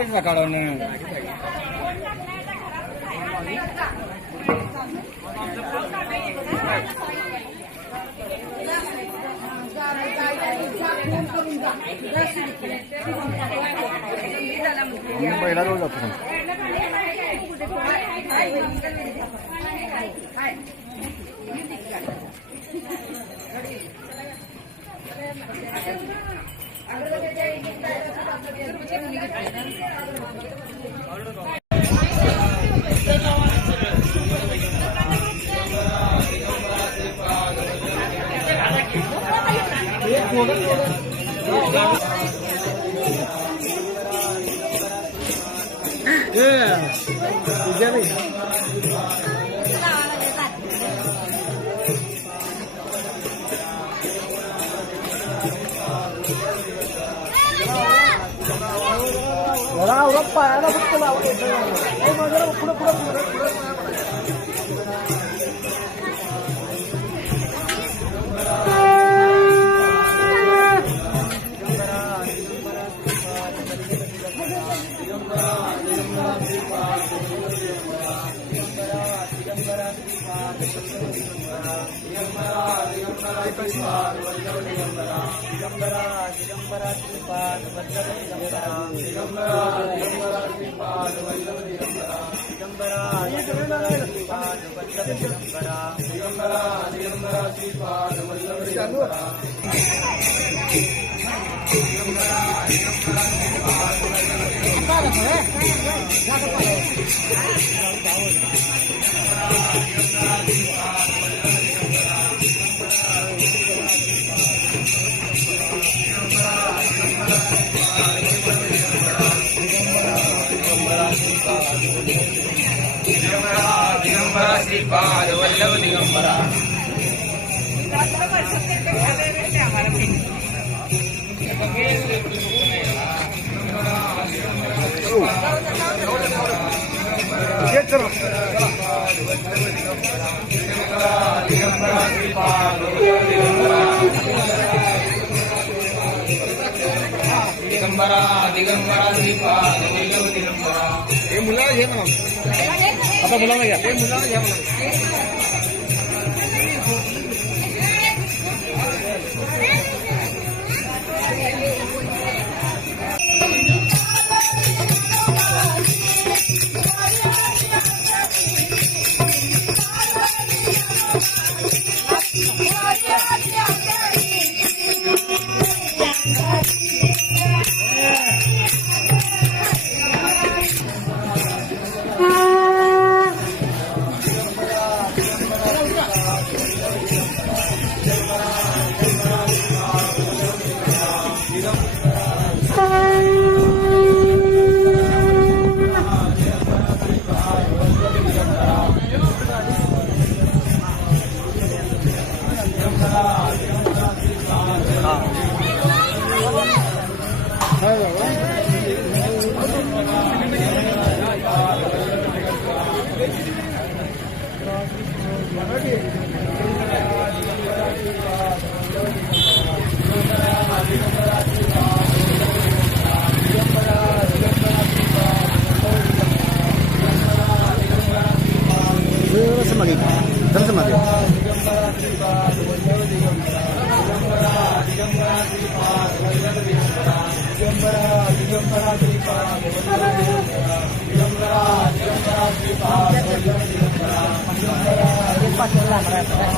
बाबा काय काढून पहिला रोज जातो. Yeah. You get it? பப்பாயன Buttala அவங்க கூட கூட கூட Yeah. Digambara, digambara, digambara, digambara, digambara, digambara, digambara, digambara, digambara, digambara, digambara, digambara, आता मुलाला घ्या. हे मुलाला घ्या Gracias.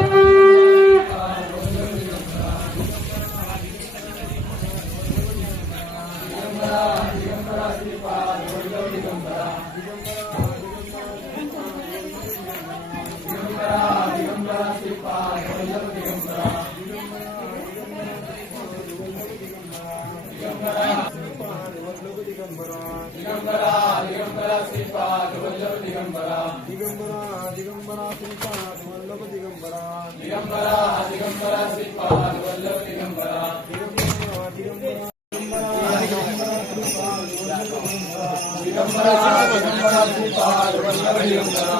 Digambara Digambara Shri Pal Vallabha Digambara Digambara Digambara Shri Pal Vallabha Digambara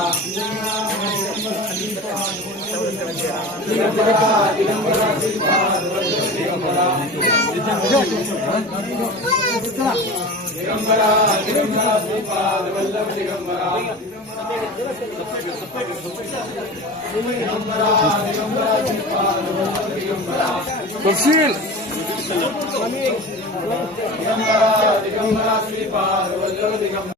Digambara Digambara Shri Pal Vallabha Digambara Digambara Digambara Shripa Vallabha Digambara. Digambara Digambara Shripa Vallabha Digambara. Sushil Digambara Digambara Shripa Vallabha Digambara.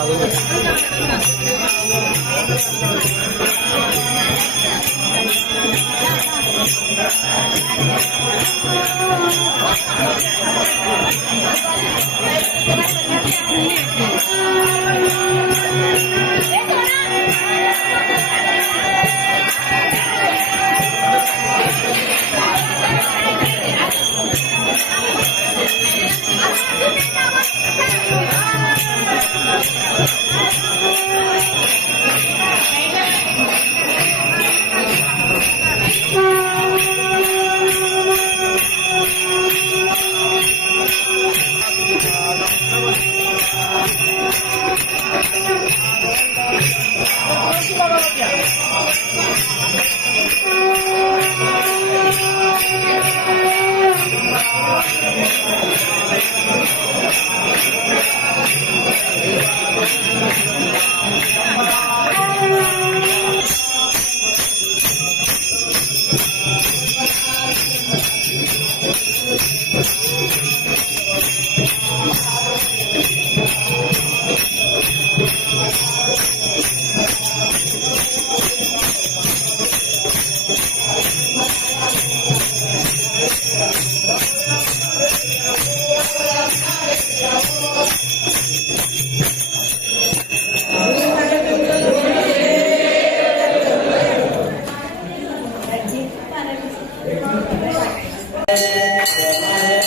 ある。Amen.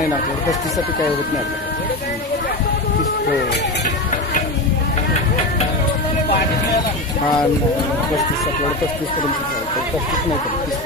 नाही ना आपल्याला पस्तीससाठी काय होत नाही आपल्याला तीस हो पस्तीस आपल्याला पस्तीसपर्यंत पस्तीस नाही तर तीस